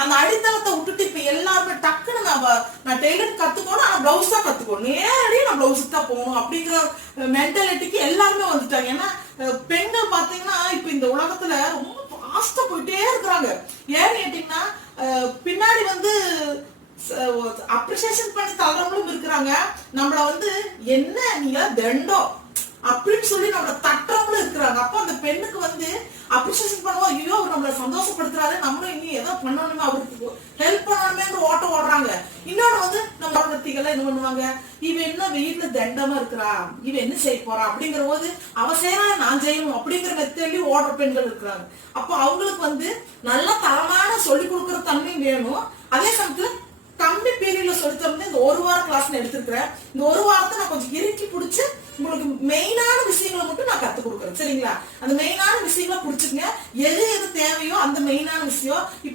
அந்த அடித்தளத்தை விட்டுட்டு இப்ப எல்லாருமே டக்குன்னு நான் டெய்லர் கத்துக்கணும், ஆனா பிளவுஸ் தான் கத்துக்கணும், நேரடியா நான் பிளவுஸுக்கு தான் போகணும் அப்படிங்கிற மென்டாலிட்டிக்கு எல்லாருமே வந்துட்டாங்க. ஏன்னா பெண்கள் பாத்தீங்கன்னா இப்ப இந்த உலகத்துல ரொம்ப ஃபாஸ்டா போயிட்டே இருக்கிறாங்க. ஏன்னு கேட்டீங்கன்னா பின்னாடி அப்ரிசியேஷன் பண்ணி தள்ளுறவங்களும் இருக்கிறாங்க. நம்மள என்ன நீங்க தண்டோ அப்படின்னு சொல்லி நம்மள தட்டுறவங்களும் இருக்கிறாங்க. அப்ப அந்த பெண்ணுக்கு அப்ரிசியேஷன் பண்ணுவோம், ஐயோ அவர் நம்மள சந்தோஷப்படுத்துறாரு, நம்மளும் இன்னும் ஏதோ பண்ணணுமே, அவருக்கு ஹெல்ப் பண்ணணுமே ஓட்ட ஓடுறாங்க. இன்னொன்னு நம்ம குழந்தைகள் என்ன பண்ணுவாங்க, இவ என்ன வீட்டுல தண்டமா இருக்கிறா, இவ என்ன செய்ய போறா அப்படிங்கிற போது அவ செய்யறா நான் செய்யணும் அப்படிங்கிற மெத்தேடி ஓடுற பெண்கள் இருக்கிறாங்க. அப்ப அவங்களுக்கு நல்ல தரமான சொல்லி கொடுக்கற தன்மையும் வேணும். அதே சமயத்துல கம்மி பீரியட்ல சொல்லி தரணும். இந்த ஒரு வாரம் கிளாஸ் எடுத்துக்கிறேன், இந்த ஒரு வாரத்தை நான் கொஞ்சம் இறுக்கி பிடிச்சு உங்களுக்கு மெயினான விஷயங்களை மட்டும் நான் கத்துக் கொடுக்குறேன். சரிங்களா? அந்த மெயினான விஷயங்களை புடிச்சுங்க. எது எது தேவையோ அந்த மெயினான விஷயம்